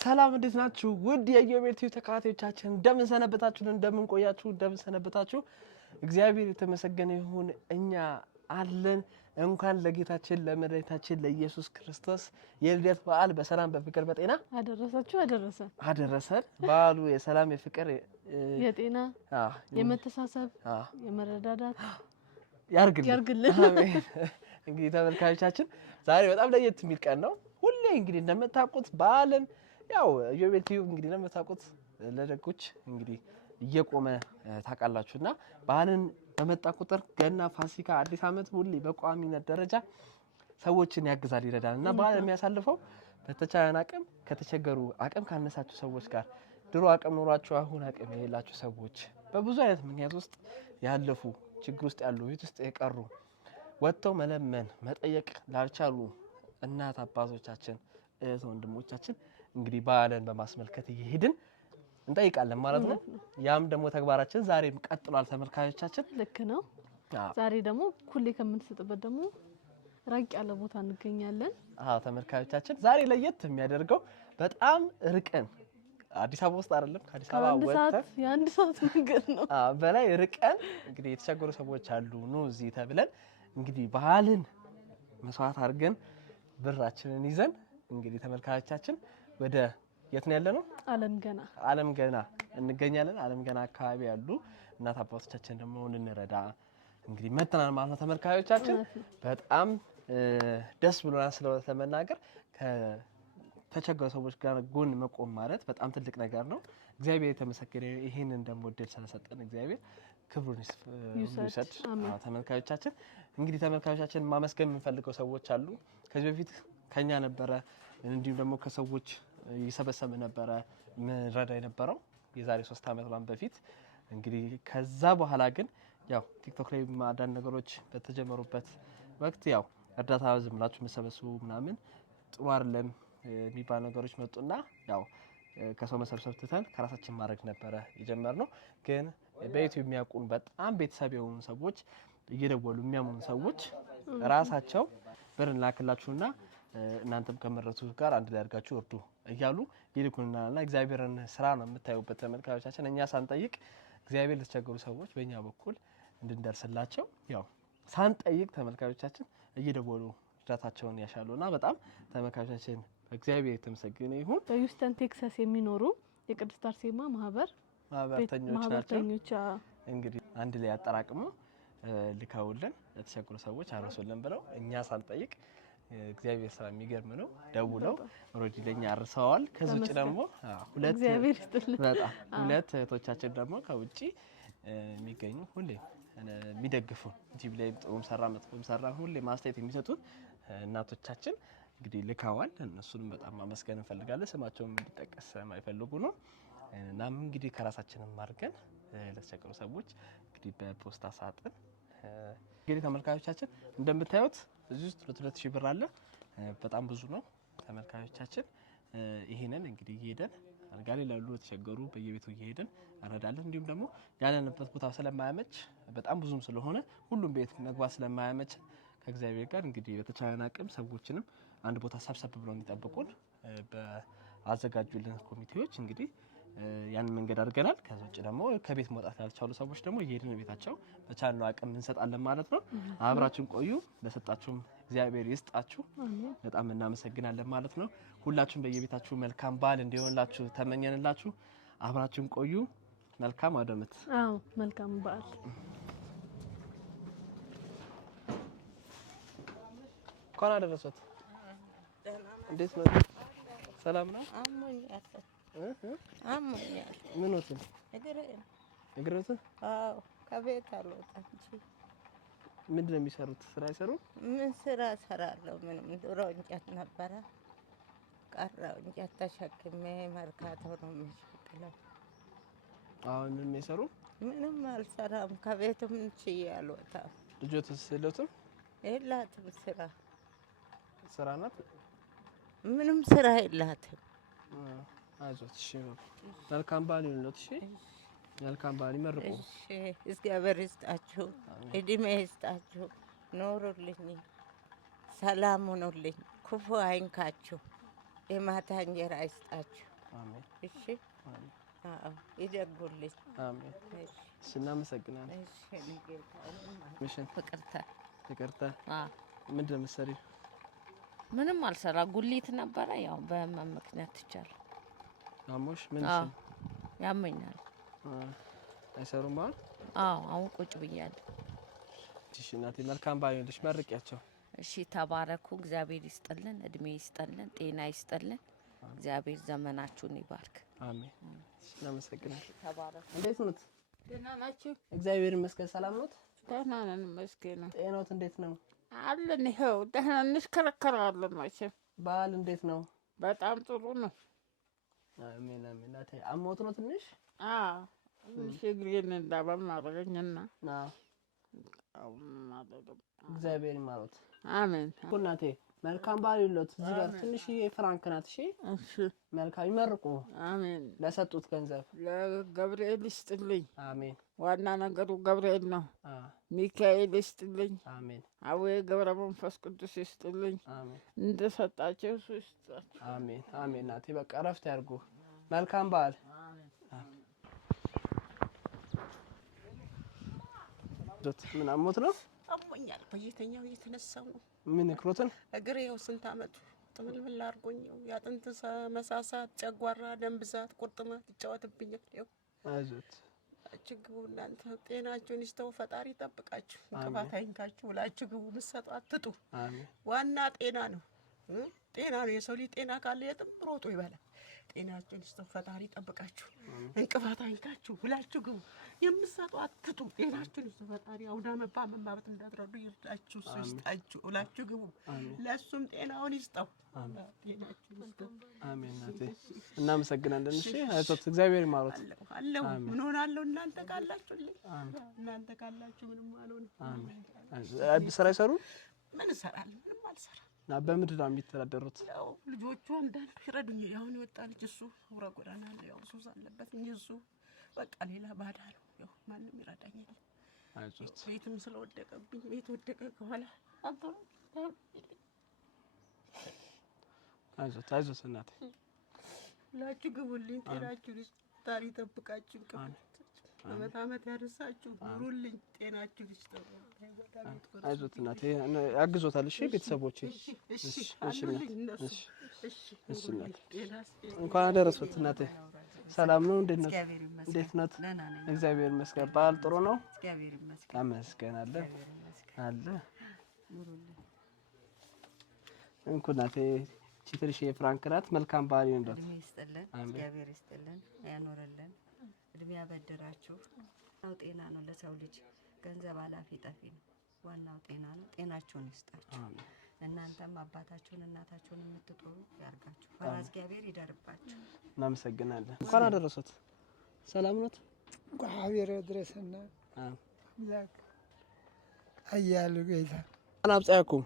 ሰላም እንዴት ናችሁ? ውድ የኢዮቤልዩ ተከታታዮቻችን እንደምን ሰነበታችሁ? እንደምን ቆያችሁ? እንደምን ሰነበታችሁ? እግዚአብሔር የተመሰገነ ይሁን። እኛ አለን። እንኳን ለጌታችን ለመድኃኒታችን ለኢየሱስ ክርስቶስ የልደት በዓል በሰላም በፍቅር በጤና አደረሰን። በዓሉ የሰላም የፍቅር የጤና የመተሳሰብ የመረዳዳት ያርግልን። አሜን። እንግዲህ ተመልካቾቻችን ዛሬ በጣም ለየት የሚል ቀን ነው። ሁሌ እንግዲህ እንደምታውቁት በዓልን ያው ኢዮቤልዩ እንግዲህ እንደምታውቁት ለደጎች እንግዲህ እየቆመ ታውቃላችሁና በዓልን በመጣ ቁጥር ገና፣ ፋሲካ፣ አዲስ ዓመት ሁሌ በቋሚነት ደረጃ ሰዎችን ያግዛል ይረዳልና በዓል የሚያሳልፈው በተቻለን አቅም ከተቸገሩ አቅም ካነሳችሁ ሰዎች ጋር ድሮ አቅም ኖሯችሁ አሁን አቅም የሌላችሁ ሰዎች በብዙ አይነት ምክንያት ውስጥ ያለፉ ችግር ውስጥ ያሉ ቤት ውስጥ የቀሩ ወጥተው መለመን መጠየቅ ላልቻሉ እናት አባቶቻችን እህት ወንድሞቻችን እንግዲህ በዓልን በማስመልከት እየሄድን እንጠይቃለን ማለት ነው። ያም ደግሞ ተግባራችን ዛሬም ቀጥሏል ተመልካቾቻችን። ልክ ነው። ዛሬ ደግሞ ኩሌ ከምንሰጥበት ደግሞ ራቅ ያለ ቦታ እንገኛለን። ተመልካቾቻችን ዛሬ ለየት የሚያደርገው በጣም ርቀን አዲስ አበባ ውስጥ አይደለም ከአዲስ አበባ ወጥተን የአንድ ሰዓት መንገድ ነው በላይ ርቀን እንግዲህ የተቸገሩ ሰዎች አሉ ኑ እዚህ ተብለን እንግዲህ በዓልን መስዋዕት አድርገን ብራችንን ይዘን እንግዲህ ተመልካቾቻችን ወደ የት ነው ያለነው? ዓለም ገና እንገኛለን። ዓለም ገና አካባቢ ያሉ እናት አባቶቻችን ደግሞ እንረዳ እንግዲህ መተናል ማለት ነው። ተመልካቾቻችን በጣም ደስ ብሎናል ስለሆነ ለመናገር ከተቸገሩ ሰዎች ጋር ጎን መቆም ማለት በጣም ትልቅ ነገር ነው። እግዚአብሔር የተመሰገነ ይሄንን ደግሞ እድል ስለሰጠን እግዚአብሔር ክብሩን ይውሰድ። ተመልካቾቻችን እንግዲህ ተመልካቾቻችን ማመስገን የምንፈልገው ሰዎች አሉ። ከዚህ በፊት ከኛ ነበረ እንዲሁም ደግሞ ከሰዎች ይሰበሰብ ነበረ ምንረዳ የነበረው የዛሬ 3 ዓመት ባን በፊት እንግዲህ ከዛ በኋላ ግን ያው ቲክቶክ ላይ ማዳን ነገሮች በተጀመሩበት ወቅት ያው እርዳታ ዝም ብላችሁ መሰበሰቡ ምናምን ጥሩ አይደለም የሚባል ነገሮች መጡና ያው ከሰው መሰብሰብ ትተን ከራሳችን ማድረግ ነበረ የጀመርነው። ግን በዩቲዩብ የሚያውቁን በጣም ቤተሰብ የሆኑ ሰዎች እየደወሉ የሚያሙን ሰዎች ራሳቸው ብር ላክላችሁና እናንተም ከመረቱ ጋር አንድ ላይ አድርጋችሁ ወርዱ እያሉ ይልኩልናልና እግዚአብሔርን ስራ ነው የምታዩበት ተመልካቾቻችን። እኛ ሳንጠይቅ እግዚአብሔር ለተቸገሩ ሰዎች በእኛ በኩል እንድንደርስላቸው ያው ሳንጠይቅ ተመልካቾቻችን እየደወሉ እርዳታቸውን ያሻሉና በጣም ተመልካቾቻችን እግዚአብሔር የተመሰገነ ይሁን። በሂውስተን ቴክሳስ የሚኖሩ የቅድስት አርሴማ ማህበርተኞች ናቸው። እንግዲህ አንድ ላይ አጠራቅመው ልካውልን ለተቸገሩ ሰዎች አረሱልን ብለው እኛ ሳንጠይቅ እግዚአብሔር ስራ የሚገርም ነው። ደውለው ኦሬዲ ለኛ አርሰዋል። ከዚህ ውጪ ደግሞ ሁለት እህቶቻችን ደግሞ ከውጪ የሚገኙ ሁሌ የሚደግፉ ዩቲዩብ ላይ ጥሩም ሰራ መጥፎም ሰራ ሁሌ ማስተያየት የሚሰጡን እናቶቻችን እንግዲህ ልካዋል። እነሱንም በጣም ማመስገን እንፈልጋለን። ስማቸውም እንዲጠቀስ የማይፈልጉ ነው። እናም እንግዲህ ከራሳችንም አድርገን ለተቸገሩ ሰዎች እንግዲህ በፖስታ ሳጥን እንግዲህ ተመልካቾቻችን እንደምታዩት እዚህ ውስጥ 2000 ብር አለ። በጣም ብዙ ነው ተመልካቾቻችን። ይሄንን እንግዲህ እየሄደን አልጋ ላይ ላሉ ተቸገሩ በየቤቱ እየሄደን እንረዳለን። እንዲሁም ደግሞ ያለንበት ቦታ ስለማያመች በጣም ብዙም ስለሆነ ሁሉም ቤት መግባት ስለማያመች ከእግዚአብሔር ጋር እንግዲህ በተቻለን አቅም ሰዎችንም አንድ ቦታ ሰብሰብ ብለው እንዲጠብቁን በአዘጋጁልን ኮሚቴዎች እንግዲህ ያንን መንገድ አድርገናል። ከዛ ውጭ ደግሞ ከቤት መውጣት ያልቻሉ ሰዎች ደግሞ እየሄድን ቤታቸው በቻልነው አቅም እንሰጣለን ማለት ነው። አብራችሁን ቆዩ። ለሰጣችሁም እግዚአብሔር ይስጣችሁ። በጣም እናመሰግናለን ማለት ነው። ሁላችሁም በየቤታችሁ መልካም በዓል እንዲሆንላችሁ ተመኘንላችሁ። አብራችሁን ቆዩ። መልካም አደመት። መልካም በዓል። እንኳን አደረሰት። እንዴት ነው? ሰላም ነው? አሞኛል። ምን ወጥቶ እግሬን? አዎ ከቤት አልወጣም እንጂ። ምንድን ነው የሚሰሩት? ስራ አይሰሩም? ምን ስራ እሰራለሁ? ምንም ድሮ እንጨት ነበረ ቀረው። እንጨት ተሸክሜ መርካቶ ነው የምሸቅለው። አሁን ምንም አይሰሩ? ምንም አልሰራም። ከቤትም ችዬ አልወጣም። ልጆትስ የለውም? የላትም ስራ ናት? ምንም ስራ የላትም። አይዞት። እሺ መልካም በዓል ይሁንልዎት። እሺ መልካም በዓል ይመርቁ። እሺ እግዚአብሔር ይስጣችሁ፣ እድሜ ይስጣችሁ፣ ኖሩልኝ፣ ሰላም ሁኑልኝ፣ ክፉ አይንካችሁ፣ የማታ እንጀራ ይስጣችሁ። አሜን እሺ አዎ ይደጉልኝ አሜን እናመሰግናለን እሺ ንጌታ ምሽን ይቅርታ ምንድን ነው የምትሰሪው ምንም አልሰራ ጉሊት ነበረ ያው በህመም ምክንያት ትቻለሁ አሞሽ ምን ነው ያመኛል አይሰሩም ማለት አሁን ቁጭ ብያለሁ እሺ እናቴ መልካም ባይሆንልሽ መርቂያቸው እሺ ተባረኩ እግዚአብሔር ይስጥልን እድሜ ይስጥልን ጤና ይስጥልን እግዚአብሔር ዘመናችሁን ይባርክ አሜን እናመሰግናለን ተባረኩ እንዴት ነው ደህና ናችሁ እግዚአብሔር ይመስገን ሰላም ነው ደህና ነን መስገን ጤናው እንዴት ነው አለን ይሄው ደህና እንሽከረከራለን ማለት በዓል እንዴት ነው በጣም ጥሩ ነው አሜን አሜን እናቴ አሞት ነው ትንሽ ሽግሬን እንዳባም አደረገኝና እግዚአብሔር ይማሩት አሜን እናቴ መልካም በዓል ይሎት እዚህ ጋር ትንሽ ፍራንክ ናት እሺ መልካም ይመርቁ አሜን ለሰጡት ገንዘብ ለገብርኤል ይስጥልኝ አሜን ዋና ነገሩ ገብርኤል ነው ሚካኤል ይስጥልኝ አሜን አቡነ ገብረ መንፈስ ቅዱስ ይስጥልኝ አሜን እንደሰጣቸው እሱ ይስጣቸው አሜን አሜን እናቴ በቃ ረፍት ያርጉ መልካም በዓል ዶት ምን አሞት ነው አሞኛል በየተኛው እየተነሳው ነው ምን ክሮትን እግሬው ስንት አመቱ ጥምልምል አርጎኛው ያጥንት መሳሳት ጨጓራ ደም ብዛት ቁርጥማት ይጫወትብኛል ይው አይዞት አጭግቡ እናንተ ጤናችሁን ይስጠው ፈጣሪ ይጠብቃችሁ እንቅፋት አይንካችሁ ውላችሁ ግቡ ምሰጡ አትጡ አሜን ዋና ጤና ነው ጤና ነው የሰው ልጅ ጤና ካለ የትም ሮጦ ይበላል ጤናችሁን ይስጠው ፈጣሪ ይጠብቃችሁ እንቅፋት አይንካችሁ ውላችሁ ግቡ የምሰጡ አትጡ ጤናችሁን ይስጠው ፈጣሪ አውዳ መባመት እንዳትረዱ ይርዳችሁ ይስጣችሁ ውላችሁ ግቡ ለሱም ጤናውን ይስጠው ጤናችሁን ይስጠው አሜን እናቴ እናመሰግናለን እሺ አይቶት እግዚአብሔር ይማሩት አለው ምን ሆናለሁ እናንተ ካላችሁልኝ እናንተ ካላችሁ ምንም አልሆንም አዲስ ስራ ይሰሩ ምን እሰራለሁ ምንም አልሰራም እና በምድር ነው የሚተዳደሩት ያው ልጆቹ አንዳንዱ ይረዱኝ ያው ነው ወጣ ልጅ እሱ አውራ ጎዳና ላይ ያው ሱስ አለበት እንጂ እሱ በቃ ሌላ ባዳ ነው ያው ማንም ይረዳኛል አይዞት ቤትም ስለወደቀብኝ ቤት ወደቀ ከኋላ አይዞት እናቴ ሁላችሁ ግቡልኝ ጤናችሁ ታሪ ተጠብቃችሁ አመት ያርሳችሁ ኑሩልኝ ጤናችሁ ይስጠው አይዞት እናቴ ያግዞታል እሺ ቤተሰቦቼ እሺ እንኳን አደረሱት እናቴ ሰላም ነው እንዴት ነው እግዚአብሔር ይመስገን በዓል ጥሩ ነው እግዚአብሔር ይመስገን አመስገናለሁ አለ እንኳን እናቴ ቺትርሽ የፍራንክ ናት መልካም በዓል ይሁንልዎት ይስጥልን እግዚአብሔር ይስጥልን ያኖርልን እድሜ ያበድራችሁ ነው ጤና ነው ለሰው ልጅ ገንዘብ አላፊ ጠፊ ነው ዋናው ጤና ነው ጤናችሁን ይስጣችሁ እናንተም አባታችሁን እናታችሁን የምትጦሩ ያርጋችሁ ፈራ እግዚአብሔር ይደርባችሁ እናመሰግናለን እንኳን አደረሱት ሰላም ነው እግዚአብሔር ያድረሰና ላክ አያሉ ጌታ አናብጻያኩም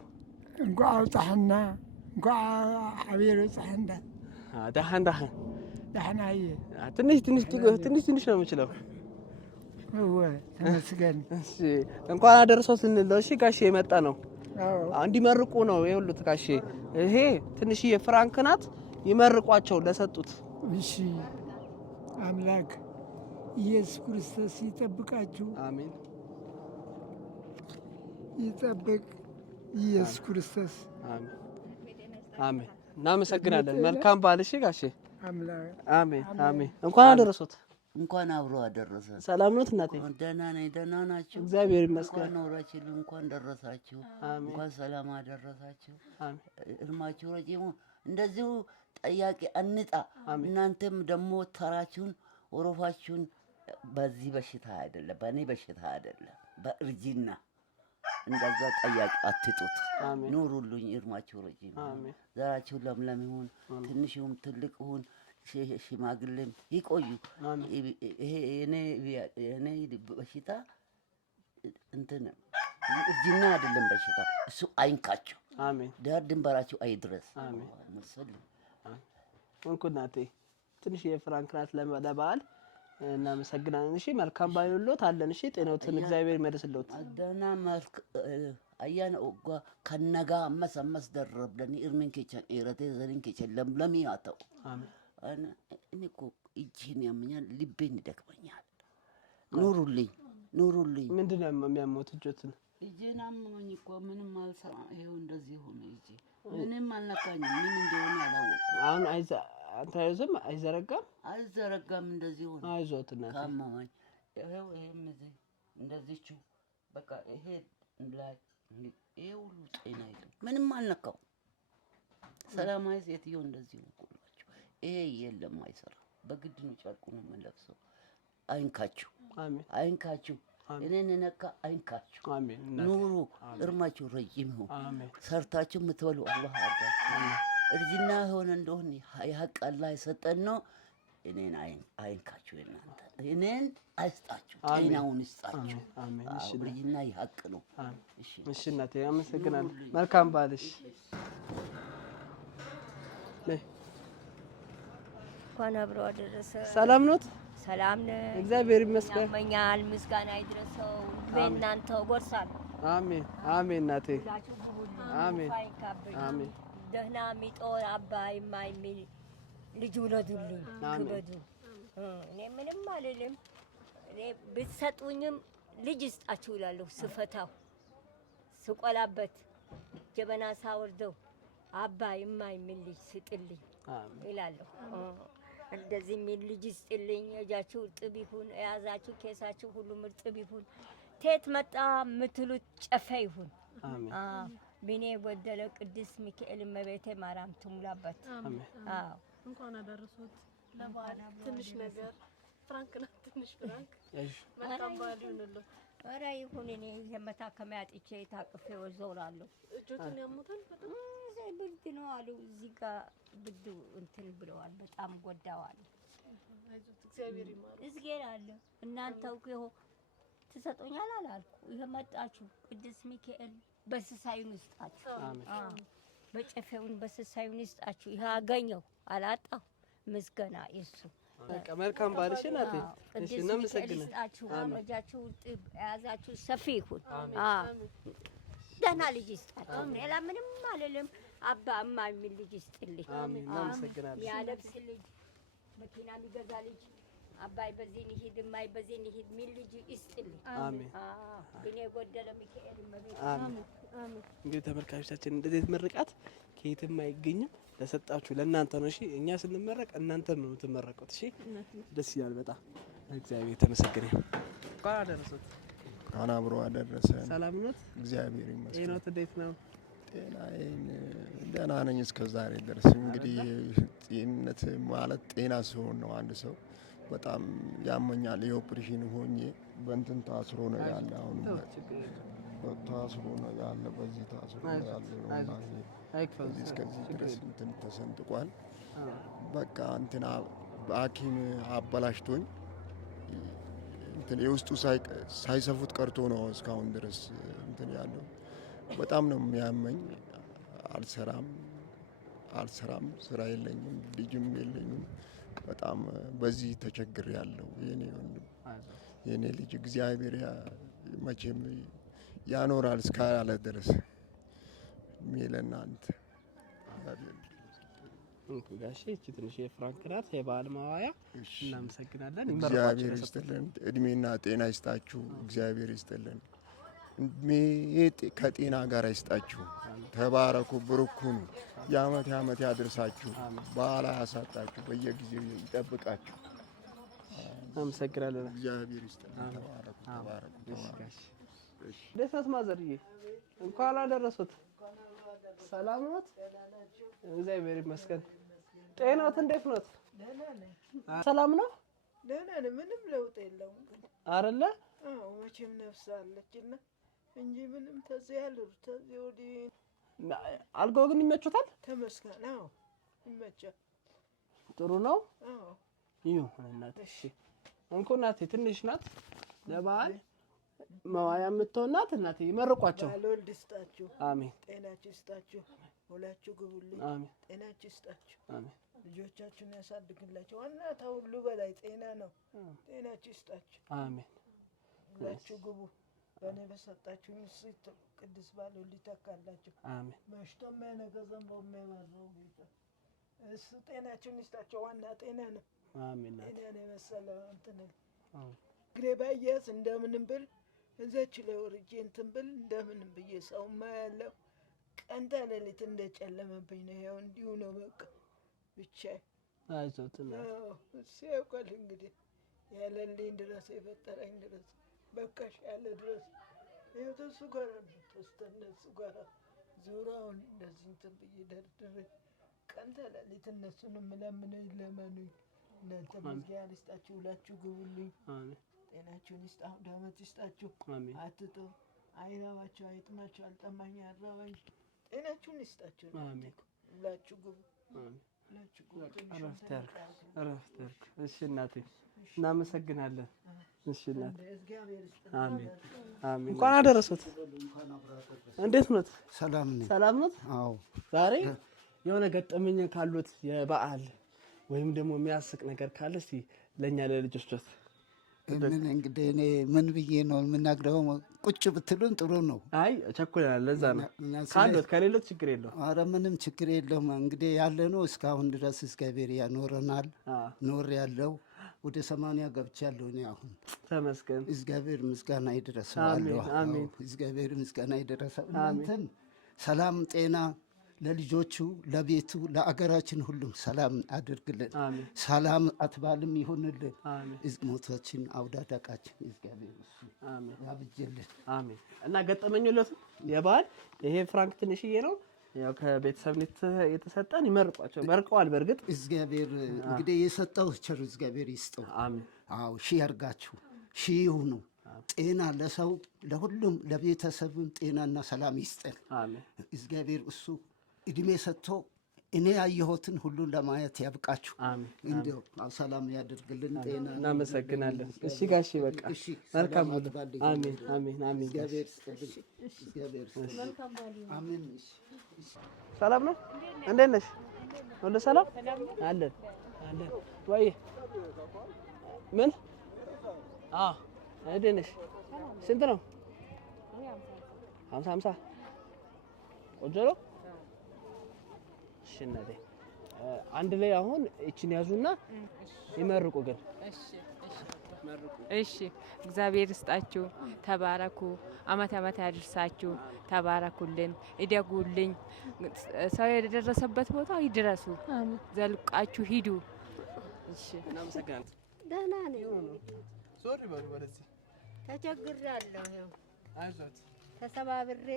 እንኳን አውጣህና እንኳን አብየር ጻህንዳ ደህና ትንሽ ነው የምችለው ተመስገን እሺ እንኳን አደረሰው ስንለው እሺ ጋሼ የመጣ ነው እንዲመርቁ ነው ይኸውልህ ጋሼ ይሄ ትንሽ የፍራንክ ናት ይመርቋቸው ለሰጡት እሺ አምላክ ኢየሱስ ክርስቶስ ይጠብቃችሁ አሜን ይጠብቅ ኢየሱስ ክርስቶስ አሜን እናመሰግናለን መልካም በዓል እሺ ጋሼ አሜን እንኳን አደረሱት እንኳን አብሮ አደረሰ ሰላም ነው እናቴ ደህና ነኝ ደህና ናችሁ እግዚአብሔር ይመስገን ኖራችሁ እንኳን ደረሳችሁ እንኳን ሰላም አደረሳችሁ እርማችሁ ረጅሙ እንደዚሁ ጠያቂ አንጣ እናንተም ደግሞ ተራችሁን ወሮፋችሁን በዚህ በሽታ አይደለም በእኔ በሽታ አይደለም በእርጅና እንደዛ ጠያቂ አትጡት ኑሩልኝ እርማችሁ ረጅሙ ዘራችሁ ለምለም ይሁን ትንሽም ትልቅሁን ሽማግሌም ይቆዩ ይሄ እኔ በሽታ እንትን እርጅና አይደለም በሽታ እሱ አይንካችሁ አሜን ዳር ድንበራችሁ አይድረስ አሜን መስል እንኩናቴ ትንሽ የፍራንክ ናት ለበዓል እናመሰግናለን እሺ መልካም በዓል ይሁንልዎት አለን እሺ ጤናዎትን እግዚአብሔር ይመልስልዎት ደህና መልክ አያነ ኦጓ ከነጋ አመሰመስ ደረብደኒ እርምን ከቸን ኤረቴ ዘሪን ከቸን ለምለሚ ያተው አሜን እኔ እኮ እጄን ያመኛል፣ ልቤን ይደክመኛል። ኑሩልኝ ኑሩልኝ። ምንድን ነው የሚያሞት እጆትን? እጄን አመመኝ እኮ ምንም አልሰራም። ይኸው እንደዚህ ሆነ እጄ። ምንም አልነካኝም። ምን እንደሆነ አላወቅኩም። አሁን አንተ አይዘረጋም? አይዘረጋም። እንደዚህ ሆነ። አይዞት እናቴ። ካመመኝ ይኸው ይሄም እዚህ እንደዚህችው በቃ ይሄ ላይ ይሄ ሁሉ ጤና የለም። ምንም አልነካው። ሰላማዊ ሴትዮ እንደዚህ ሆንኩላችሁ። ይሄ የለም አይሰራም። በግድ ነው ጨርቁን የምንለብሰው። አይንካችሁ፣ አሜን። አይንካችሁ። እኔን ነካ አይንካችሁ። አሜን። ኑሩ፣ እርማችሁ ረጅም ይሁን። አሜን። ሰርታችሁ የምትበሉ አላህ ያርጋችሁ። እርጅና የሆነ እንደሆነ የሀቅ አላህ የሰጠን ነው። እኔን አይንካችሁ። እናንተ እኔን አይስጣችሁ፣ ጤናውን ይስጣችሁ። አሜን። እሺ፣ እርጅና የሀቅ ነው። እሺ እናቴ አመሰግናለሁ። መልካም ባልሽ። እንኳን አብሮ አደረሰ። ሰላም ኖት? ሰላም ነን፣ እግዚአብሔር ይመስገን። ያመኛል፣ ምስጋና ይድረሰው። በእናንተ ጎርሳል። አሜን አሜን እናቴ አሜን አሜን። ደህና ሚጦ አባይ ማይሚል ልጅ ውለዱልኝ፣ ክበዱ። እኔ ምንም አልልም። እኔ ብትሰጡኝም ልጅ ይስጣችሁ እላለሁ። ስፈታው ስቆላበት ጀበና ሳወርደው አባይ ማይሚል ልጅ ስጥልኝ እላለሁ። እንደዚህ የሚል ልጅ ይስጥልኝ። እጃችሁ እርጥብ ይሁን፣ የያዛችሁ ኬሳችሁ ሁሉም እርጥብ ይሁን። ቴት መጣ የምትሉት ጨፌ ይሁን። ቢኔ ጎደለ ቅዱስ ሚካኤል እመቤቴ ማርያም ትሙላበት። እንኳን አደረሱት። ለበዓል ትንሽ ነገር ፍራንክ ነው፣ ትንሽ ፍራንክ። መልካም በዓል ይሁንልህ። ኧረ ይሁን። እኔ የመታከሚያ አጥቼ ታቅፌ እዞራለሁ። እጆትን ያሙታል በጣም ብርድ ነው አሉ። እዚህ ጋር ብርዱ እንትን ብለዋል። በጣም ጎዳዋል። አይዞት፣ እግዚአብሔር ይማር። እዝጌር አለ። እናንተው ይኸው ትሰጡኛል አላልኩ። ይሄ መጣችሁ ቅዱስ ሚካኤል በስሳዩን ይስጣችሁ። በጨፌውን በስሳዩን ይስጣችሁ። ይሄ አገኘው አላጣሁ። ምስጋና እሱ በቃ መልካም ባልሽ እናቴ። እሺ ነው መስገነ ይስጣችሁ። አመጃችሁ ጥብ ያዛችሁ ሰፊ ይሁን። ደህና ልጅ ይስጣችሁ። ሌላ ምንም አልልም። አባ እማ የሚል ልጅ ይስጥልኝ። አሜን። እናመሰግናለን። የሚያለብስ ልጅ፣ መኪና የሚገዛ ልጅ፣ አባይ በዚህ እንሂድ እማይ በዚህ እንሂድ የሚል ልጅ ይስጥልኝ። አሜን። እኔ ጎደለ ሚካኤል መቤት። አሜን። እንግዲህ ተመልካቾቻችን እንደዚህ ምርቃት ከየትም አይገኝም። ለሰጣችሁ ለእናንተ ነው። እሺ እኛ ስንመረቅ እናንተ ነው የምትመረቁት። እሺ ደስ ይላል በጣም። እግዚአብሔር የተመሰገነ ይሁን። እንኳን አደረሱት። እንኳን አብሮ አደረሰ። ሰላም ኖት? እግዚአብሔር ይመስገን። ጤናዎት እንዴት ነው? ጤናዬን ደህና ነኝ እስከ ዛሬ ድረስ። እንግዲህ ጤንነት ማለት ጤና ሲሆን ነው። አንድ ሰው በጣም ያመኛል። የኦፕሬሽን ሆኜ በእንትን ታስሮ ነው ያለ። አሁን ታስሮ ነው ያለ። በዚህ ታስሮ ነው ያለ ነው። እስከዚህ ድረስ እንትን ተሰንጥቋል። በቃ እንትን ሐኪም አበላሽቶኝ እንትን የውስጡ ሳይሰፉት ቀርቶ ነው እስካሁን ድረስ እንትን ያለው። በጣም ነው የሚያመኝ። አልሰራም፣ ስራ የለኝም፣ ልጅም የለኝም። በጣም በዚህ ተቸግር ያለው የኔ ልጅ እግዚአብሔር መቼም ያኖራል እስካለ ድረስ ሚለናንተ ጋሼ እቺ ትንሽ የፍራንክ ናት፣ የበዓል ማዋያ። እናመሰግናለን። እግዚአብሔር ይስጥልን፣ እድሜና ጤና ይስጣችሁ። እግዚአብሔር ይስጥልን፣ እድሜ ከጤና ጋር ይስጣችሁ። ተባረኩ፣ ብሩኩን የዓመት ዓመት ያድርሳችሁ፣ በዓል ያሳጣችሁ፣ በየጊዜው ይጠብቃችሁ። እናመሰግናለን። እግዚአብሔር ይስጥልን። ተባረኩ። እንዴት ናት ማዘርዬ? እንኳን አደረሱት። ሰላም ኖት? እግዚአብሔር ይመስገን። ጤናዎት እንዴት ኖት? ሰላም ነው? ደህና ነኝ። ምንም ለውጥ የለውም አይደለ? አዎ መቼም ነፍስ አለችና እንጂ ምንም ተዚህ ያለው ተዚህ ወዲህ አልጋው ግን ይመቹታል? ተመስገን። አዎ ይመቻል። ጥሩ ነው። አዎ ይሁን እናቴ። እሺ እንኳ እናቴ ትንሽ ናት ለበዓል መዋያ የምትሆን ናት። እናቴ ይመርቋቸው። ባልወልድ ይስጣችሁ። አሜን። ጤናችሁ ይስጣችሁ። ሁላችሁ ግቡልኝ። አሜን። ጤናችሁ ይስጣችሁ። አሜን። ልጆቻችሁን ያሳድግላችሁ። ዋና ተሁሉ በላይ ጤና ነው። ጤናችሁ ይስጣችሁ። አሜን። ሁላችሁ ግቡ። በእኔ በሰጣችሁ ምስት ቅዱስ ባልወልድ ይተካላችሁ። አሜን። መሽቶ የሚያነገ ዘንቦ የሚያበራው ጌታ እሱ ጤናችሁን ይስጣቸው። ዋና ጤና ነው። አሜን። ጤናን የመሰለ እንትን እግሬ ባያዝ እንደምንም ብል እዛች ላይ ወርጄ እንትን ብል እንደምንም ብዬ ሰውማ ያለው ቀን ተሌሊት እንደጨለመብኝ ነው። ያው እንዲሁ ነው በቃ ብቻዬን። አይዞት እሱ ያውቃል እንግዲህ ያለልኝ ድረስ የፈጠረኝ ድረስ በቃሽ ያለ ድረስ ይኸው ተሱ ጋር ነው ተስተነሱ ጋር ዙሪያውን እንደዚህ እንትን ብዬ ደርድሬ ቀን ተሌሊት እነሱንም ለምነኝ ለመኑኝ። እናንተ ምስጋና ይስጣችሁ፣ ሁላችሁ ግቡልኝ። ጤናችሁን ይስጣ፣ ዳመት ይስጣችሁ። አትጡ፣ አይራባችሁ፣ አይጥማችሁ፣ አልጠማኝ አራባኝ። ጤናችሁን ይስጣችሁ። ሁላችሁ ግቡ። እረፍት ያድርግ። እሺ እናቴ እናመሰግናለን። እሺ እናቴ አሜን አሜን። እንኳን አደረሱት። እንዴት ኖት? ሰላም ነኝ። ሰላም ኖት? አዎ። ዛሬ የሆነ ገጠመኝ ካሉት የበዓል ወይም ደግሞ የሚያስቅ ነገር ካለ እስቲ ለእኛ ለልጆች ምን እንግዲህ እኔ ምን ብዬ ነው የምናግረው? ቁጭ ብትሉን ጥሩ ነው። አይ ቸኩለናል፣ ለዛ ነው። ካሉት ከሌሎት ችግር የለውም። ኧረ ምንም ችግር የለውም። እንግዲህ ያለ ነው እስካሁን ድረስ እግዚአብሔር ያኖረናል። ኖር ያለው ወደ 80 ገብቻለሁ እኔ አሁን። ተመስገን። እግዚአብሔር ምስጋና ይድረሰው አለሁ። አሜን። እግዚአብሔር ምስጋና ይድረሰው። እናንተም ሰላም ጤና ለልጆቹ ለቤቱ ለአገራችን ሁሉም ሰላም አድርግልን። ሰላም አትባልም ይሁንልን። ሞታችን አውዳዳቃችን እግዚአብሔር እሱ ያብጅልን። አሜን። እና ገጠመኙለት የበዓል ይሄ ፍራንክ ትንሽዬ ነው። ያው ከቤተሰብ የተሰጠን ይመርቋቸው መርቀዋል። በእርግጥ እግዚአብሔር እንግዲህ የሰጠው ቸር እግዚአብሔር ይስጠው። አሜን። አዎ ሺህ ያርጋችሁ፣ ሺህ ይሁኑ። ጤና ለሰው ለሁሉም ለቤተሰብም ጤናና ሰላም ይስጠን። አሜን። እግዚአብሔር እሱ እድሜ ሰጥቶ እኔ ያየሁትን ሁሉን ለማየት ያብቃችሁ። እንደው ሰላም ያደርግልን። ጤና እናመሰግናለን። እሺ ጋሺ በቃ መልካም ሁሉ። አሜን አሜን አሜን። እግዚአብሔር ይስጥልኝ። እግዚአብሔር ይስጥልኝ። አሜን። ሰላም ነው? እንዴት ነሽ? ሁሉ ሰላም አለን አለን። ወይ ምን? አዎ እንዴት ነሽ? ስንት ነው? 50 ቆንጆ ነው። እሺ እናቴ አንድ ላይ አሁን እቺን ያዙና ይመርቁ። ግን እሺ እግዚአብሔር ይስጣችሁ፣ ተባረኩ፣ አመት አመት ያድርሳችሁ፣ ተባረኩልን፣ እደጉልኝ፣ ሰው የደረሰበት ቦታ ይድረሱ፣ ዘልቃችሁ ሂዱ። እሺ እናመሰግናለን። ደህና ነኝ። ዞር ይበሉ ወደዚህ። ተቸግሬያለሁ። ያው አይዞት ተሰባብሬ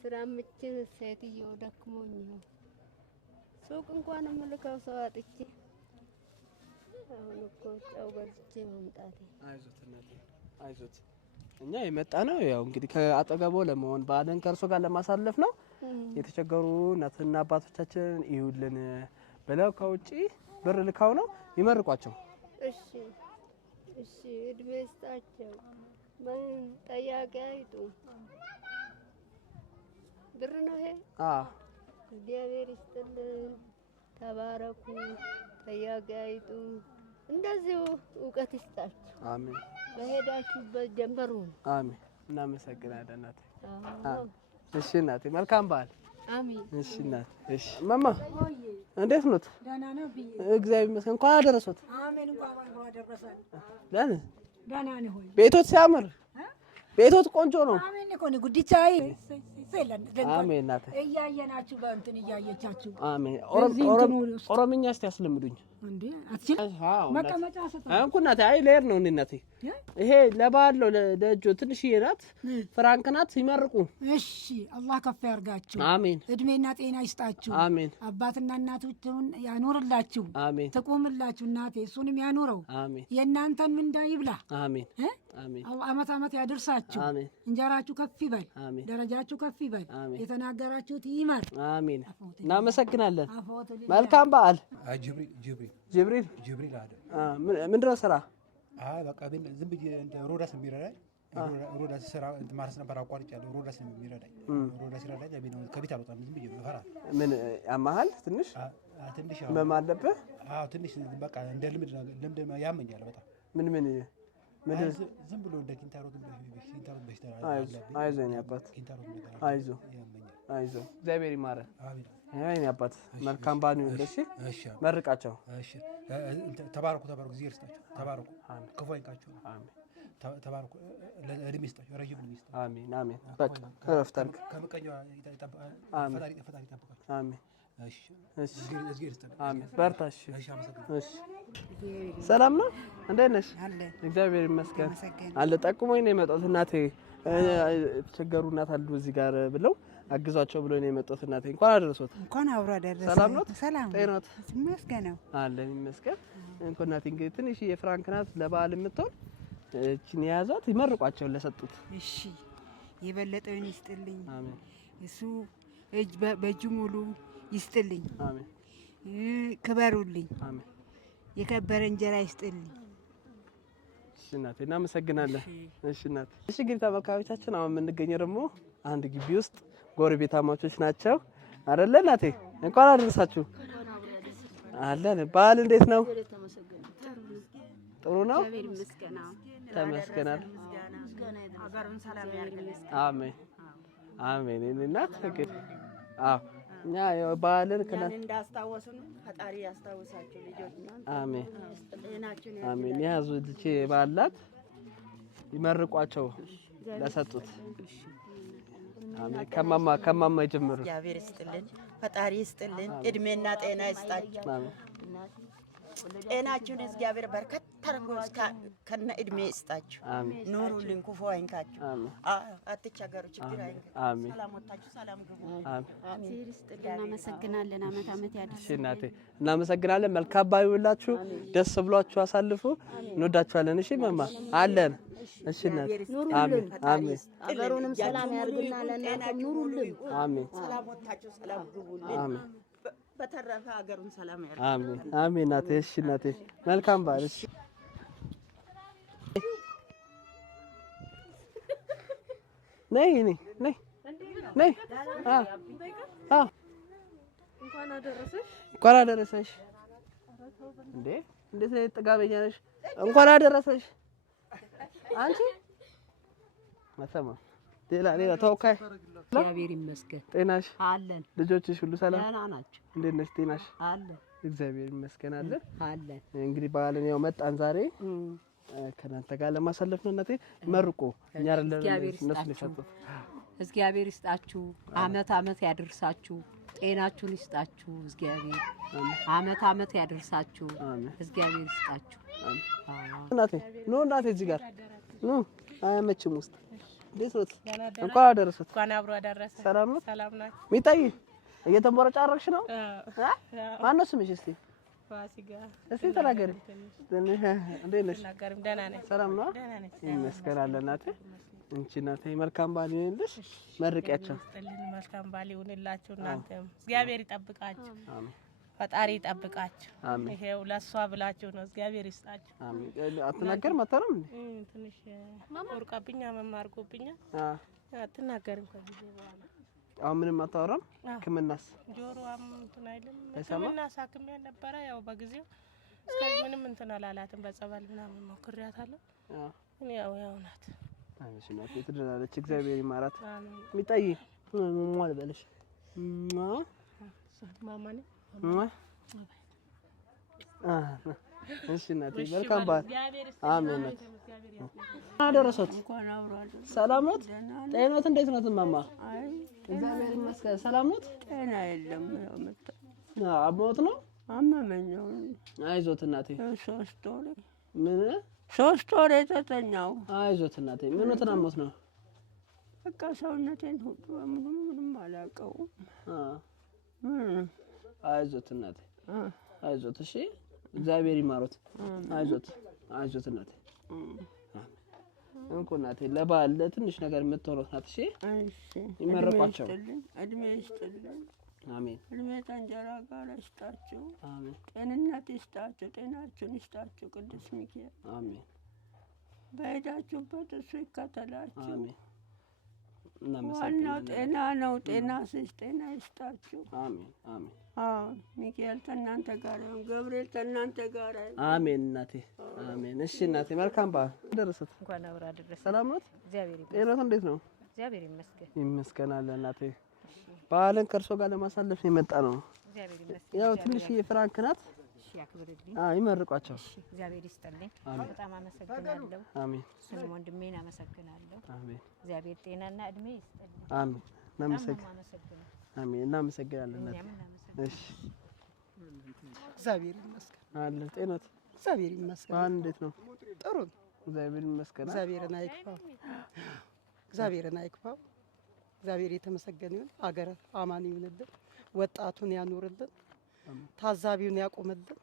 ስራ ምችን ሴትዮ ደክሞኝ ነው ሱቅ እንኳን የምልከው ሰው አጥቼ አሁን እኮ ጨው ገዝቼ መምጣቴ። አይዞት እናቴ አይዞት። እኛ የመጣ ነው ያው እንግዲህ ከአጠገቦ ለመሆን በዓልን ከእርሶ ጋር ለማሳለፍ ነው። የተቸገሩ እናትና አባቶቻችን ይሁልን ብለው ከውጪ ብር ልካው ነው ይመርቋቸው። እሺ እሺ፣ እድሜ ይስጣቸው። ምን ጠያቂ አይጡ። ብር ነው ይሄ? እግዚአብሔር ይስጥልን፣ ተባረኩ፣ ጠያቂ አይጡ። እንደዚሁ እውቀት ይስጣችሁ። አሜን። በሄዳችሁበት ጀንበሩን። አሜን። እናመሰግናለን እናቴ። እሺ እናቴ መልካም በዓል። አሜን። እሺ እናቴ። እሺ ማማ እንዴት ኖት? ደህና ነው ብዬ እግዚአብሔር ይመስገን። እንኳን አደረሶት። አሜን። እንኳን አደረሰን። ደህና ነህ ወይ? ቤቶት ሲያምር ቤቶት ቆንጆ ነው። አሜን እኮ ነው ጉዲቻይ ሰላም አሜን እናቴ። እያየናችሁ በእንትን እያየቻችሁ አሜን። ኦሮምኛ እስቲ ያስለምዱኝ እንዴ? አትችል መቀመጫ ሰጣ አንኩ እናቴ። አይ ልሄድ ነው እናቴ። ይሄ ለበዓል ነው ለደጆ ትንሽዬ ናት፣ ፍራንክ ናት። ይመርቁ። እሺ አላህ ከፍ ያርጋችሁ። አሜን። እድሜና ጤና ይስጣችሁ። አሜን። አባትና እናቶችን ያኖርላችሁ። አሜን። ትቆምላችሁ እናቴ፣ እሱንም ያኖረው። አሜን። የእናንተን ምንዳ ይብላ። አሜን። አሜን። አመት አመት ያድርሳችሁ። አሜን። እንጀራችሁ ከፍ ይበል። አሜን። ደረጃችሁ ከፍ ይበል። የተናገራችሁት ይመር። አሜን። እናመሰግናለን። መልካም በዓል። ጅብሪል አለ። ምንድነው ስራ? በቃ ግን ዝም ብዬ እንደ ሮዳስ የሚረዳኝ ሮዳስ ስራ ማርስ ነበር አቋርጫለሁ። ሮዳስ የሚረዳኝ ሮዳስ ይረዳኝ። ከቤት አልወጣም። ዝም ብዬ እፈራለሁ። ምን ያማሃል? ትንሽ ትንሽ ህመም አለብህ? ትንሽ በቃ እንደ ልምድ ያመኛል በጣም። ምን ዝም ብሎ እንደ ኪንታሮት በሽታ። አይዞህ የኔ አባት፣ አይዞህ እግዚአብሔር ይማረህ። አይኔ አባት መልካም በዓል ይሁንልሽ። እሺ መርቃቸው። እሺ ተባረኩ ተባረኩ። እግዚአብሔር ይስጣችሁ። ተባረኩ። ክፉ አይንካችሁ። አሜን። ተባረኩ። ለእድሜ ይስጣችሁ። ረጅም እድሜ ይስጣችሁ። አሜን አሜን። በቃ እረፍት አድርግ። ከምቀኛው ይጠብቃችሁ። ፈጣሪ ይጠብቃችሁ። አሜን። እሺ እግዚአብሔር ይስጣችሁ። አሜን። በርታ። እሺ እሺ አመሰግናለሁ። እሺ ሰላም ነው? እንዴት ነሽ? እግዚአብሔር ይመስገን አለ። ጠቁሞኝ ነው የመጣሁት እናቴ የተቸገሩ እናት አሉ እዚህ ጋር ብለው አግዟቸው ብሎ ነው የመጣሁት እናቴ። እንኳን አደረሶት። እንኳን አብሮ አደረሰ። ሰላም ነው? ሰላም ጤናት ይመስገን ነው አለን ይመስገን። እንኳን እናቴ እንግዲህ ትንሽ የፍራንክ ናት ለበዓል የምትሆን እቺን የያዟት ይመርቋቸው ለሰጡት። እሺ የበለጠውን ይስጥልኝ። አሜን። እሱ እጅ በእጁ ሙሉ ይስጥልኝ። አሜን። ክበሩልኝ። አሜን። የከበረ እንጀራ ይስጥልኝ። እሺ እናቴ እናመሰግናለን። እሺ እናቴ። እሺ እንግዲህ ተመልካቾቻችን አሁን የምንገኘው ደግሞ አንድ ግቢ ውስጥ ጎረቤታማቾች ናቸው አይደለ እናቴ? እንኳን አደረሳችሁ አለን። በዓል እንዴት ነው? ጥሩ ነው። ተመስገናል። ሀገሩን ሰላም ያርግልን። አሜን አሜን። እናት እንግዲህ አዎ እኛ በዓልን እንዳስታወሱን ፈጣሪ ያስታውሳችሁ ልጆች እናንተ። አሜን ጤናችሁን አሜን። ያዙ ልጅ ባላት ይመርቋቸው ለሰጡት። አሜን። ከማማ ይጀምሩ። እግዚአብሔር ይስጥልን፣ ፈጣሪ ይስጥልን፣ እድሜና ጤና ይስጣችሁ። አሜን። ጤናችሁን እግዚአብሔር በርከት አድርጎ ከነ እድሜ ይስጣችሁ። አሜን። ኑሩልን፣ ክፉ አይንካችሁ። አሜን። አትቸገሩ፣ ችግር አይንካችሁ። አሜን። ሰላም ወጣችሁ፣ ሰላም ግቡ። እግዚአብሔር ይስጥልን። እናመሰግናለን። አመት አመት ያድርስ። እሺ እናቴ እናመሰግናለን። መልካም በዓል ይሁንላችሁ። ደስ ብሏችሁ አሳልፉ። እንወዳችኋለን። እሺ ማማ አለን። እሺ እናቴ አሜን አሜን። አገሩንም ሰላም ያርግና ለእናንተም ኑሩልን። አሜን። ሰላም ወጣችሁ፣ ሰላም ግቡልን። አሜን። በተረፈ ሀገሩን ሰላም ያርግ። አሜን አሜን። እናቴ እሺ እናቴ መልካም በዓል። እሺ ነይ ነይ ነይ ነይ። እንኳን አደረሰሽ። እንኳን አደረሰሽ። እንዴ እንዴት ነው ጥጋበኛ ነሽ? እንኳን አደረሰሽ አንቺ ማሰማ ሌላ ተወካይ። እግዚአብሔር ይመስገን። ጤናሽ አለን። ልጆችሽ ሁሉ ሰላም? ደህና ናቸው። እንዴት ነሽ? ጤናሽ? አለን። እግዚአብሔር ይመስገን አለን። አለን። እንግዲህ በዓልን ያው መጣን ዛሬ ከናንተ ጋር ለማሳለፍ ነው። እናቴ መርቆ እኛ አይደለም እነሱ ነው የሰጡት። እግዚአብሔር ይስጣችሁ። አመት አመት ያደርሳችሁ። ጤናችሁን ይስጣችሁ። እግዚአብሔር አመት አመት ያደርሳችሁ። እግዚአብሔር ይስጣችሁ። እናቴ ኑ እናቴ እዚህ ጋር ኑ። አያመችም ውስጥ እንዴት ነው? እንኳን አደረሰት። እንኳን አብሮ አደረሰ። ሰላም ነው? ሰላም ናት። ሚጣይ እየተንቦረጫረቅሽ ነው? ማነው ስምሽ? እስቲ ፋሲካ እስቲ ተናገሪ። እንዴት ነሽ? ተናገሪም። ደህና ነኝ። ሰላም ነው? ይመስገን አለ እናቴ። እንቺ እናቴ መልካም በዓል ይሁንልሽ። መርቂያቸው። መልካም በዓል ይሁንላችሁ። እናንተም እግዚአብሔር ይጠብቃችሁ። አሜን። ፈጣሪ ይጠብቃችሁ። አሜን። ይሄው ለሷ ብላችሁ ነው። እግዚአብሔር ይስጣችሁ። አሜን። አትናገርም አታወራም እንዴ? ትንሽ ወርቃብኛ መማርጎብኛ አትናገርም ከጊዜ በኋላ። አሁን ምንም አታወራም? ሕክምናስ ጆሮዋም እንትን አይልም። ሕክምና ሳክሜ ነበረ። ያው በጊዜው እስከ ምንም እንትን አላላትም። በጸበል ምናምን ሞክሬያታለሁ። ያው ናት። አይሽ ናት። ትድናለች። እግዚአብሔር ይማራት። ሚጣይ ሟል በለሽ ማማኔ እሺ እናቴ መልካም በዓል። አሜን። አደረሰት። ሰላም ኖት? ጤናት እንዴት ነው እማማ? እግዚአብሔር ይመስገን። ሰላም ኖት? ጤና የለም። አሞት ነው? አመመኝ። አይዞት እናቴ። 3 ወር ምን 3 ወር የተተኛው። አይዞት እናቴ። ምን ተናሞት ነው? በቃ ሰውነቴን ሁሉ ምንም አላውቀውም። አይዞት እናቴ አይዞት። እሺ እግዚአብሔር ይማሮት። አይዞት እናቴ። እንኩ እናቴ ለበዓል ለትንሽ ነገር የምትሆነው ናት። እሺ ይመረቋቸው። እድሜ ይስጥልኝ። አሜን። እድሜ ከእንጀራ ጋር ይስጣችሁ። አሜን። ጤንነት ይስጣችሁ። ጤናችሁን ይስጣችሁ ቅዱስ ሚካኤል። አሜን። በሄዳችሁበት እሱ ይከተላችሁ። አሜን። ዋናው ጤና ነው። ጤና ጤና ይስጣችሁ። አሜን አሜን። ሚካኤል ከእናንተ ጋር ይሁን። ገብርኤል ከእናንተ ጋር ይሁን። አሜን እናቴ አሜን። እሺ እናቴ መልካም በዓል። ደረሰት። እንኳን አብራ ደረሰ። ሰላም ነው? እግዚአብሔር ይመስገን። ጤናት እንዴት ነው? እግዚአብሔር ይመስገን። ይመስገን አለ እናቴ። በዓልን ከእርሶ ጋር ለማሳለፍ የመጣ ነው። እግዚአብሔር ይመስገን። ያው ትንሽ የፍራንክ ናት። እሺ ያክብርልኝ። ይመርቋቸው። እሺ እግዚአብሔር ይስጥልኝ። አሜን። በጣም አመሰግናለሁ። አሜን። እሱንም ወንድሜን አመሰግናለሁ። አሜን። እግዚአብሔር ጤናና እድሜ ይስጥልኝ። አሜን። አሜን። እናመሰግናለን። እሺ እግዚአብሔር ይመስገን አለ ጤናት። እግዚአብሔር ይመስገን። በዓል እንዴት ነው? ጥሩ ነው። እግዚአብሔር ይመስገን። እግዚአብሔርን አይክፋው። እግዚአብሔርን አይክፋው። እግዚአብሔር የተመሰገነ ይሁን። ሀገር አማን ይሁንልን። ወጣቱን ያኑርልን። ታዛቢውን ያቆምልን።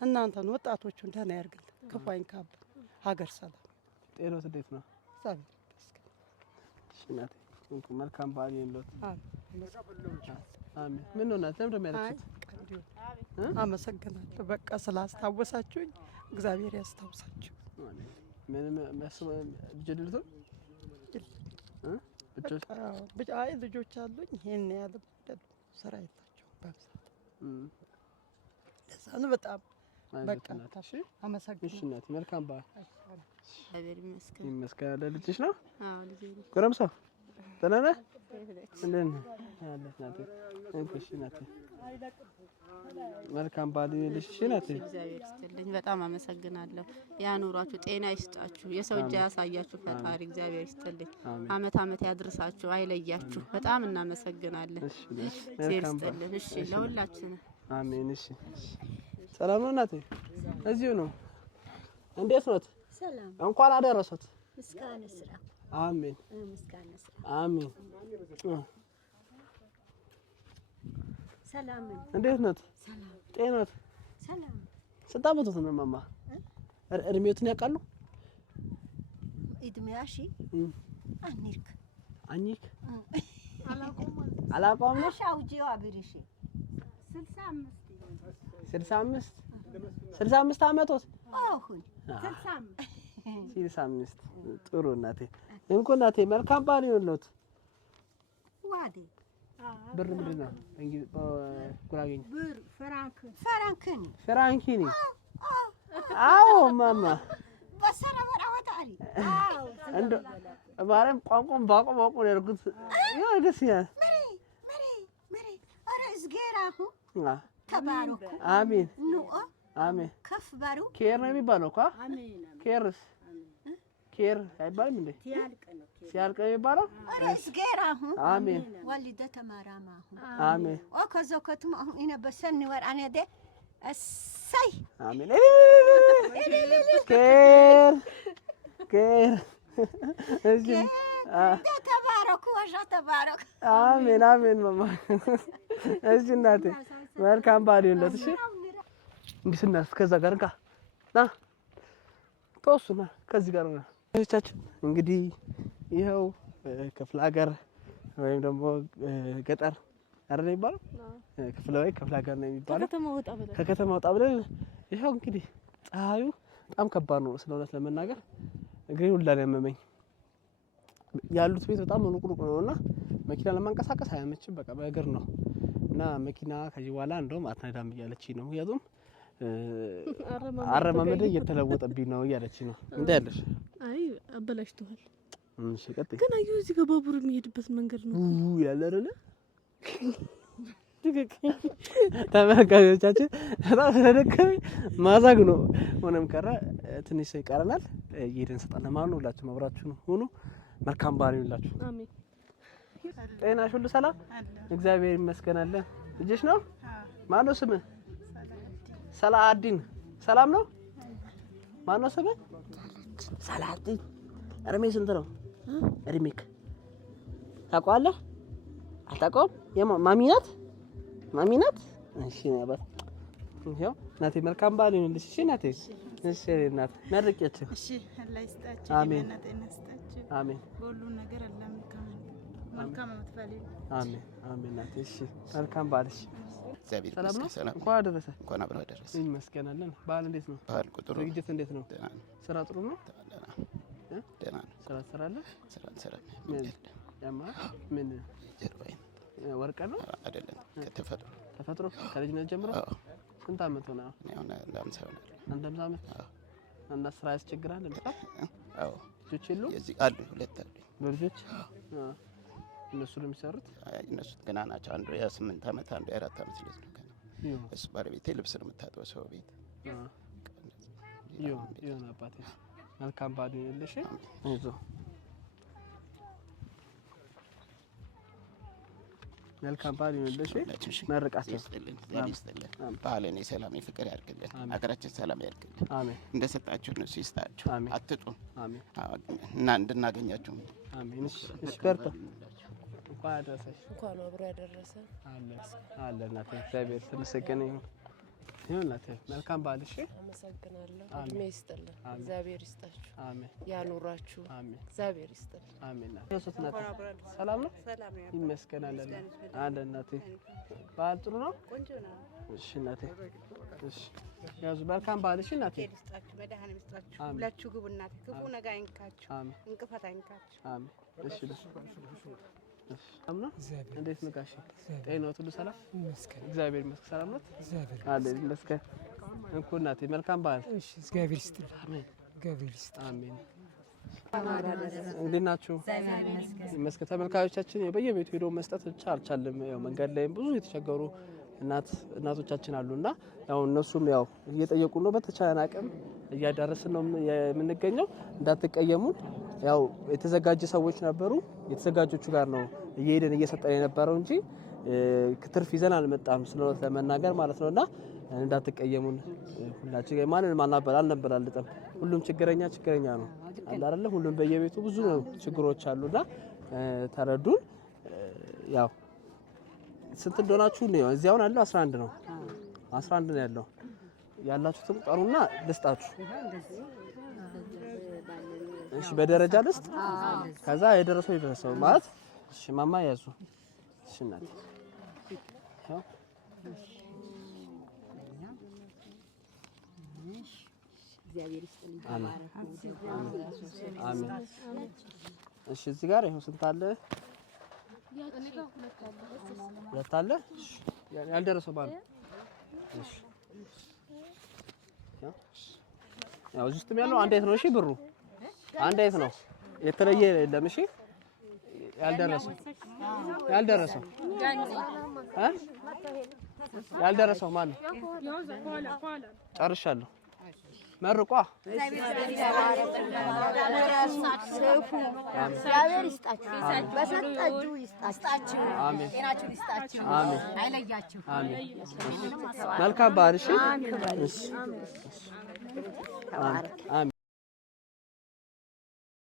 እናንተን ወጣቶቹን ደህና ያርግልን። ክፉ አይንካብን። ሀገር ሰላም። ጤናት እንዴት ነው? እግዚአብሔር ይመስገን። እሺ እናቴ መልካም በዓል ይሁንልዎት። አሜን። ምን ነው እናት ለምን ደሚያለቅሱት? አመሰግናለሁ። በቃ ስላስታወሳችሁኝ እግዚአብሔር ያስታውሳችሁ። ምን ልጅ አይ ልጆች አሉኝ። ይሄን ያለ ስራ የላቸውም በብዛት ለዛ ነው። በጣም በቃ አመሰግናለሁ። እናቴ መልካም በዓል። እግዚአብሔር ይመስገን። ይመስገን። አለ ልጅሽ ነው? አዎ ልጄ ነው። ጎረምሳ ደህና ነህ? እንዴት ነህ? አለች ናቴ። እሺ ናቴ መልካም በዓል ይሁንልሽ። እሺ ናቴ እግዚአብሔር ይስጥልኝ። በጣም አመሰግናለሁ። ያኑራችሁ፣ ጤና ይስጣችሁ፣ የሰው እጅ ያሳያችሁ ፈጣሪ እግዚአብሔር ይስጥልኝ። አመት አመት ያድርሳችሁ፣ አይለያችሁ። በጣም እናመሰግናለን። እግዚአብሔር ይስጥልን። እሺ ለሁላችን አሜን። እሺ ሰላም ነው እናቴ? እዚሁ ነው። እንዴት ኖት? ሰላም። እንኳን አደረሶት። ምስጋና ስራ። አሜን። ምስጋና ስራ። አሜን። ሰላም። እንዴት ኖት? ሰላም። ጤናት? ሰላም። ስንት ዓመቶት ነው ማማ? እድሜዎትን ያውቃሉ? እድሜያሺ አኒክ አኒክ አላቆም ነው ሻውጂው አብሪሺ 65 ዓመቶት? አሁን 65 ጥሩ እናቴ። እንኳን እናቴ መልካም በዓል ይሁንልዎት። ዋዲ ብር ምንድን ነው? እንግዲህ ጉራጌኛ ብር ፍራንክኒ ፍራንኪኒ። አዎ ማማ በሰራ ወራ ወጣሪ። አዎ እንደ ማርያም ቋንቋን ባቆም ያርጉት ይሄ ደስ ይላል። መሪ አረ ዝጌራሁ ተባረኩ። አሜን ኑኦ አሜን። ከፍ ባሩ ኬር ነው የሚባለው እኮ። አሜን። ኬርስ ኬር አይባልም እንዴ? ሲያልቅ ነው የሚባለው። እስጌራሁ አሜን። ወልደተ ማርያማሁ አሜን። ወከዘከቱም አሁን ኢነ በሰኒ ወራኔ ደ እሰይ አሜን። ኬር ኬር እሺ ተባረኩ ወሻ ተባረኩ። አሜን አሜን ማማ። እሺ እናቴ መልካም በዓል ይሁንልዎት። እሺ እንግዲህ እና እስከዛ ጋር ና ተወሱና ከዚህ ጋር ነው እቻችን። እንግዲህ ይኸው ክፍለ ሀገር ወይም ደግሞ ገጠር አይደል የሚባለው? ክፍለ ሀገር ነው የሚባለው። ከከተማ ወጣ ብለን ይኸው እንግዲህ ፀሐዩ በጣም ከባድ ነው ስለእውነት ለመናገር እግሬ ሁላ ነው ያመመኝ። ያሉት ቤት በጣም ሩቅ ነውና መኪና ለማንቀሳቀስ አያመችም። በቃ በእግር ነው እና መኪና ከዚህ በኋላ እንደውም አትነዳም እያለችኝ ነው። ምክንያቱም አረማመድ እየተለወጠብኝ ነው እያለችኝ ነው። እንዴ ያለሽ? አይ አበላሽተዋል። እሺ ቀጥይ። ግን አየሁ እዚህ ጋር ባቡር የሚሄድበት መንገድ ነው ያለ አይደለ? ተመልካቾቻችን በጣም ስለደከመኝ ማዛግ ነው። ሆነም ቀረ ትንሽ ሰው ይቀረናል። እየሄድን ሰጣና ማን ነው ሁላችሁ አብራችሁን ሁኑ። መልካም በዓል ይሁንላችሁ። አሜን። ጤናሽ ሁሉ ሰላም? እግዚአብሔር ይመስገን አለ። ልጅሽ ነው? ማን ነው ስምህ? ሰላአዲን። ሰላም ነው? ማን ነው ስምህ? ሰላአዲን። እድሜ ስንት ነው? እድሜክ ታውቀዋለህ? አታውቀውም? ማሚ ናት? ማሚ ናት? እሺ ነበር። ይሄው እናቴ መልካም በዓል ይሁንልሽ። እሺ እናቴ። እሺ እናት መርቂያችሁ። እሺ አላህ ይስጣችሁ። አሜን ጤና ይስጣችሁ። አሜን። በሁሉ ነገር አላህ መልካም አመትፈል። አሜን አሜን እናቴ። እሺ መልካም በዓል። እሺ እግዚአብሔር ሰላም ነው? ሰላም። እንኳን አደረሰ። እንኳን አብረው አደረሰ። ይመስገናለን። በዓል እንዴት ነው? በዓል ቁጥሩ ዝግጅት እንዴት ነው? ስራ ጥሩ ነው? ደህና ነው። ስራ ትሰራለህ? ስራ እንሰራለን። ያማ ምን ጀርባዬን ወርቀ ነው አይደለም? ከተፈጥሮ ተፈጥሮ ከልጅነት ጀምሮ? ስንት አመት ሆነ? አሁን ለአምሳ ይሆናል። አንድ 50 አመት? እና ስራ ያስቸግራል እንዴ? አዎ። ልጆች የሉ? የዚህ አሉ፣ ሁለት አሉ። በልጆች እነሱ ነው የሚሰሩት? እነሱ ገና ናቸው። አንዱ የ8 ዓመት አንዱ የ4 ዓመት ልጅ ነው ገና። እሱ ባለቤቴ ልብስ ነው የምታጥበው ሰው ቤት። ይሁን አባቴ፣ መልካም በዓል ይሁንልሽ። አይዞህ፣ መልካም በዓል ይሁንልሽ። መርቃቸው ይስጥልን፣ ይስጥልን። በዓልን የሰላም የፍቅር ያድርግልን። ሀገራችን ሰላም ያድርግልን። አሜን። እንደሰጣችሁ እነሱ ይስጣችሁ፣ አትጡን። አሜን። እና እንድናገኛችሁ። አሜን። እሺ፣ በርታ። እንኳን አደረሰሽ። እንኳን አብሮ ያደረሰ አለ እናቴ፣ እግዚአብሔር የተመሰገነ ይሁን። ይሁን እናቴ፣ መልካም በዓል። እሺ፣ አመሰግናለሁ። እድሜ ይስጥልን፣ እግዚአብሔር ይስጣችሁ፣ ያኑራችሁ፣ እግዚአብሔር ይስጥልን። አሜን። ሰላም ነው? ይመስገን አለ እናቴ። በዓል ጥሩ ነው? እሺ እናቴ፣ እሺ ያዙ። መልካም በዓል። እሺ እናቴ፣ ይስጣችሁ፣ መድኃኒዓለም ይስጣችሁ። ሁላችሁ ግቡ እናቴ፣ ክፉ ነገር አይንካችሁ፣ እንቅፋት አይንካችሁ። አሜን። እሺ አምና እንዴት ነው ጋሼ? ጤናው ሁሉ ሰላም? እግዚአብሔር ይመስገን። ሰላም ነው አለ ይመስገን። እንኩ እናቴ፣ መልካም በዓል። እሺ፣ እግዚአብሔር ይስጥልኝ። አሜን። እግዚአብሔር ይስጥልኝ። አሜን። እንዴት ናችሁ? ይመስገን። ተመልካቾቻችን በየቤቱ ሄዶ መስጠት ብቻ አልቻለም። ያው መንገድ ላይም ብዙ የተቸገሩ እናቶቻችን አሉና ያው እነሱም ያው እየጠየቁ ነው። በተቻለን አቅም እያዳረስን ነው የምንገኘው። እንዳትቀየሙን። ያው የተዘጋጀ ሰዎች ነበሩ። የተዘጋጆቹ ጋር ነው እየሄድን እየሰጠን የነበረው እንጂ ክትርፍ ይዘን አልመጣም፣ ስለሆነ ለመናገር ማለት ነውና እንዳትቀየሙን። ሁላችን ጋር ማንንም አልነበላልጥም። ሁሉም ችግረኛ ነው አለ አይደለ? ሁሉም በየቤቱ ብዙ ችግሮች አሉና ተረዱን። ያው ስንት እንደሆናችሁ ነው? እዚህ አሁን ያለው 11 ነው። 11 ነው ያለው። ያላችሁትን ጠሩና ልስጣችሁ። እሺ፣ በደረጃ ልስጥ። ከዛ የደረሰው ይደረሰው ማለት እሺ። ማማ ያዙ። እሺ እናቴ፣ እግዚአብሔር ይስጥልኝ። አሜን። እሺ፣ እዚህ ጋር ይሄው ስንት አለ? ሁለት አለ። ያልደረሰው ማለት እሺ። ያው እዚህ ውስጥም ያለው አንድ አይነት ነው። እሺ፣ ብሩ አንድ አይነት ነው፣ የተለየ የለም። እሺ፣ ያልደረሰው ማን ነው? ጨርሻለሁ። መርቋ እግዚአብሔር ይስጣችሁ፣ በሰጣችሁ ይስጣችሁ፣ ጤናችሁን ይስጣችሁ፣ አይለያችሁ። መልካም በዓል። እሺ፣ አሜን።